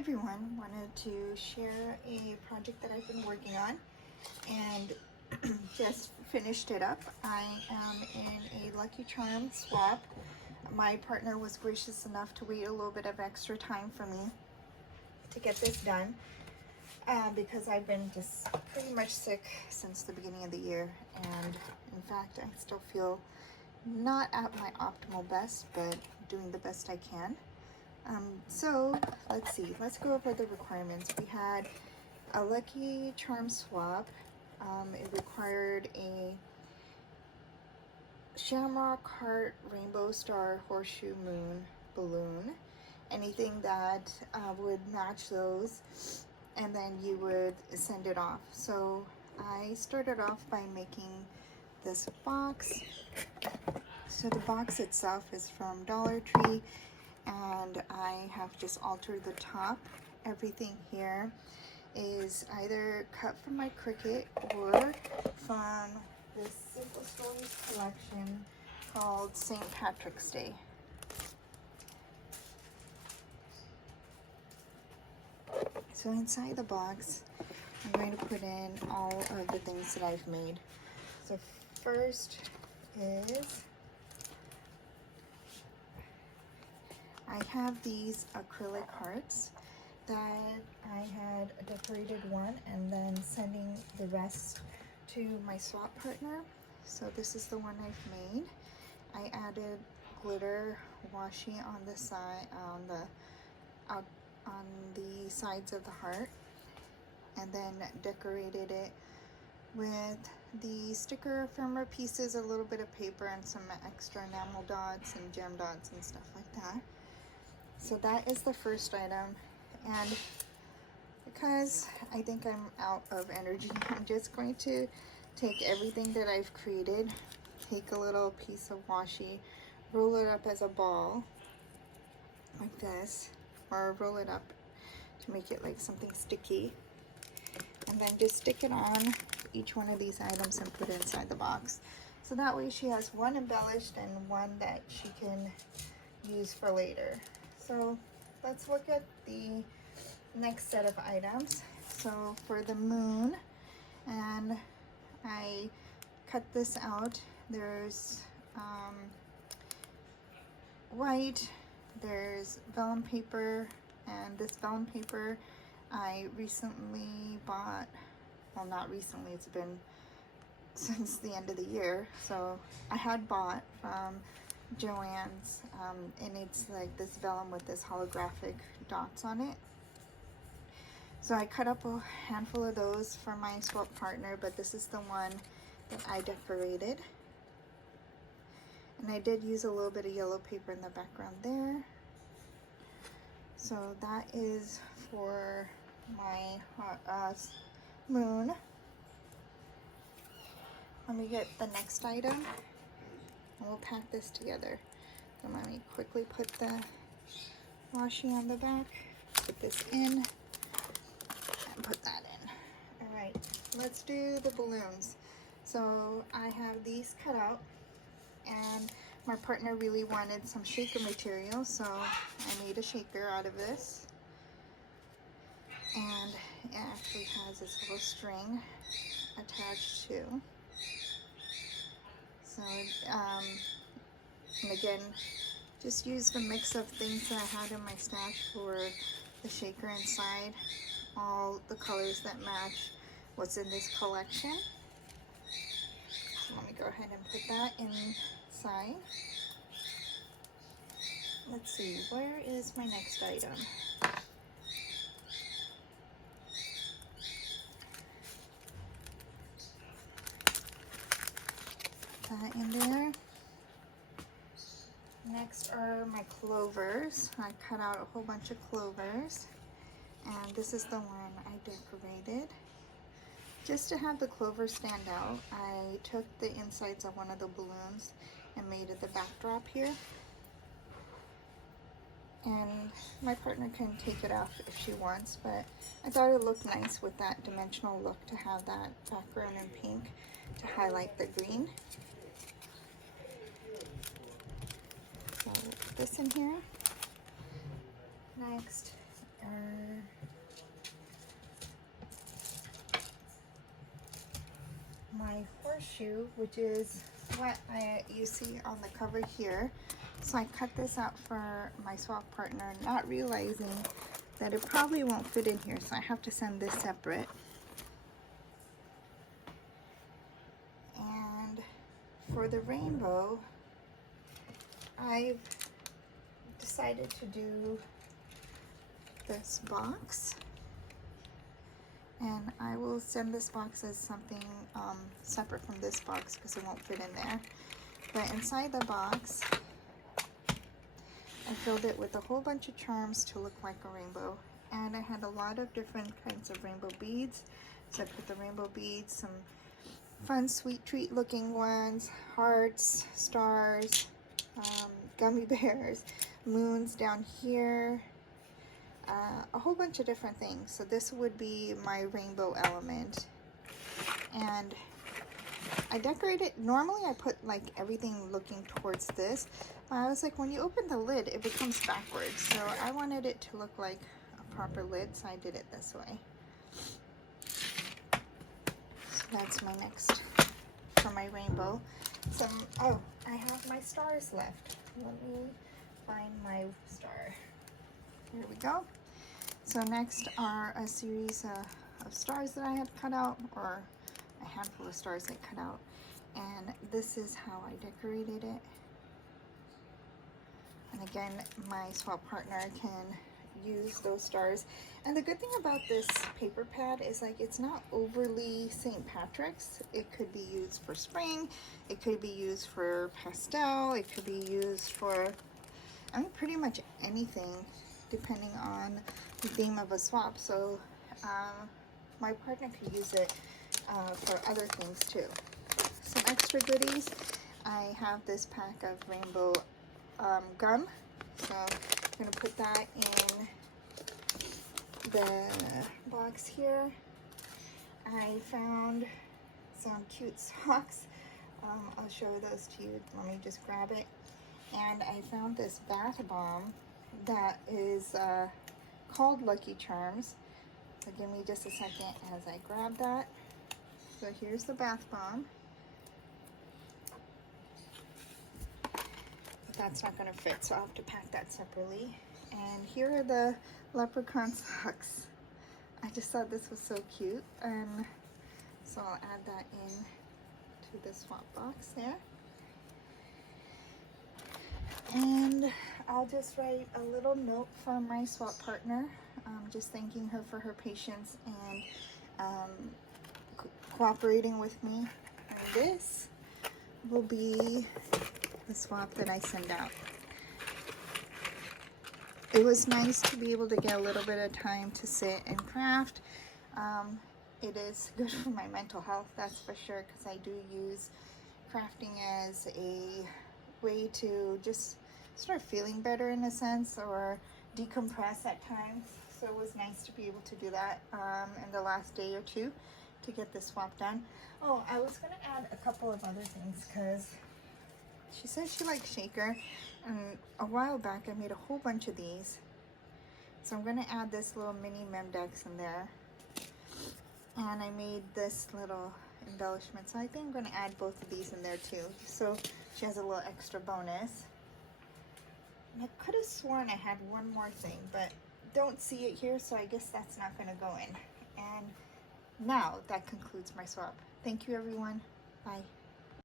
everyone, wanted to share a project that I've been working on and just finished it up. I am in a Lucky Charm swap. My partner was gracious enough to wait a little bit of extra time for me to get this done because I've been just pretty much sick since the beginning of the year, and in fact I still feel not at my optimal best, but doing the best I can. So let's see, let's go over the requirements. We had a Lucky Charm swap. It required a shamrock heart rainbow star horseshoe moon balloon, anything that would match those, and then you would send it off. So I started off by making this box. So the box itself is from Dollar Tree, and I have just altered the top. Everything here is either cut from my Cricut or from this Simple Stories collection called St. Patrick's Day. So inside the box, I'm going to put in all of the things that I've made. So first is, I have these acrylic hearts that I had decorated one and then sending the rest to my swap partner. So this is the one I've made. I added glitter washi on the side, on the sides of the heart, and then decorated it with the sticker ephemera pieces, a little bit of paper, and some extra enamel dots and gem dots and stuff like that. So that is the first item, and because I think I'm out of energy, I'm just going to take everything that I've created, take a little piece of washi, roll it up as a ball like this, or roll it up to make it like something sticky, and then just stick it on each one of these items and put it inside the box. So that way she has one embellished and one that she can use for later. So let's look at the next set of items. So for the moon, and I cut this out. There's white, there's vellum paper, and this vellum paper I recently bought, well, not recently, it's been since the end of the year. So I had bought from Joann's, and it's like this vellum with this holographic dots on it. So I cut up a handful of those for my swap partner, but this is the one that I decorated. And I did use a little bit of yellow paper in the background there. So that is for my moon. Let me get the next item, and we'll pack this together. So let me quickly put the washi on the back, put this in, and put that in. All right, let's do the balloons. So I have these cut out, and my partner really wanted some shaker material, so I made a shaker out of this. And it actually has this little string attached too. So, and again, just used a mix of things that I had in my stash for the shaker inside, all the colors that match what's in this collection. So let me go ahead and put that inside. Let's see, where is my next item? That in there. Next are my clovers. I cut out a whole bunch of clovers, and this is the one I decorated. Just to have the clover stand out, I took the insides of one of the balloons and made it the backdrop here. And my partner can take it off if she wants, but I thought it looked nice with that dimensional look to have that background in pink to highlight the green. So put this in here. Next are my horseshoe, which is what you see on the cover here. So I cut this out for my swap partner, not realizing that it probably won't fit in here, so I have to send this separate. And for the rainbow, I've decided to do this box, and I will send this box as something separate from this box because it won't fit in there. But inside the box, I filled it with a whole bunch of charms to look like a rainbow, and I had a lot of different kinds of rainbow beads. So I put the rainbow beads, some fun sweet treat looking ones, hearts, stars, gummy bears, moons down here, a whole bunch of different things. So this would be my rainbow element. And I decorated, normally I put like everything looking towards this. I was like, when you open the lid, it becomes backwards. So I wanted it to look like a proper lid, so I did it this way. So that's my next for my rainbow. Oh, I have my stars left. Let me find my star. Here we go. So next are a series of stars that I had cut out, or a handful of stars I cut out. And this is how I decorated it. And again, my swap partner can use those stars. And the good thing about this paper pad is like it's not overly St. Patrick's. It could be used for spring, it could be used for pastel, it could be used for, I mean, pretty much anything depending on the theme of a swap. So my partner could use it for other things too. Some extra goodies, I have this pack of rainbow gum, so I'm going to put that in the box here. I found some cute socks. I'll show those to you. Let me just grab it. And I found this bath bomb that is called Lucky Charms. So give me just a second as I grab that. So here's the bath bomb. That's not going to fit, so I'll have to pack that separately. And here are the leprechaun socks. I just thought this was so cute, and so I'll add that in to the swap box there. And I'll just write a little note from my swap partner, just thanking her for her patience and cooperating with me. And this will be the swap that I send out. It was nice to be able to get a little bit of time to sit and craft. It is good for my mental health, that's for sure, because I do use crafting as a way to just start feeling better in a sense, or decompress at times. So it was nice to be able to do that in the last day or two to get this swap done. Oh, I was going to add a couple of other things because she said she likes shaker, and a while back I made a whole bunch of these. So I'm going to add this little mini Memdex in there. And I made this little embellishment. So I think I'm going to add both of these in there too. So she has a little extra bonus. And I could have sworn I had one more thing, but don't see it here, so I guess that's not going to go in. And now that concludes my swap. Thank you, everyone. Bye.